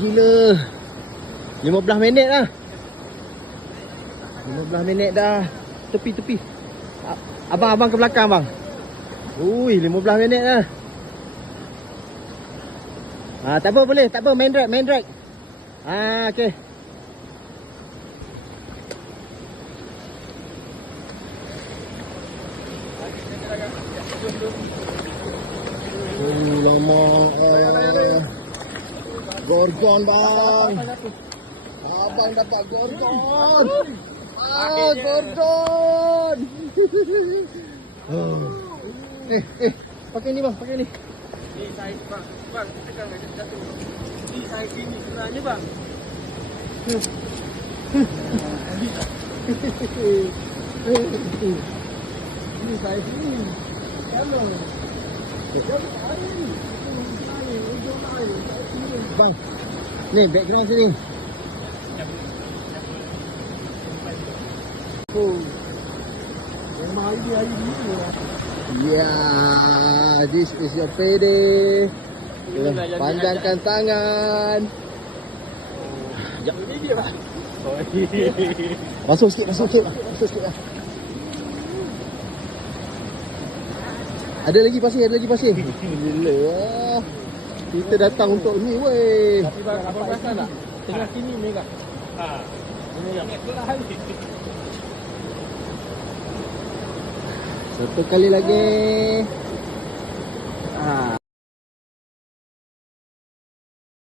gila. 15 minit dah. 15 minit dah. Tepi. Abang ke belakang bang. Ui, 15 minit dah. Tak apa boleh, tak apa, main drag. Okey. Lama. Gorgon bang. Abang dapat gorgon. Gorgon. Pakai ni bang, pakai ni. Ni saya bang, kita kan ada jatuh. Ni saya sini sebenarnya bang. Ni saya sini. Hello. Bang, ni background sini. Memang hari ni lah. Yeah, this is your payday. Panjangkan tangan. Ini dia bang. Masuk sikit lah. Ada lagi pasir. Gila lah. Kita datang untuk ni weh. Tapi bang, abang perasan tak? Tengah sini merah. Ini yang itulah hari. Satu kali lagi.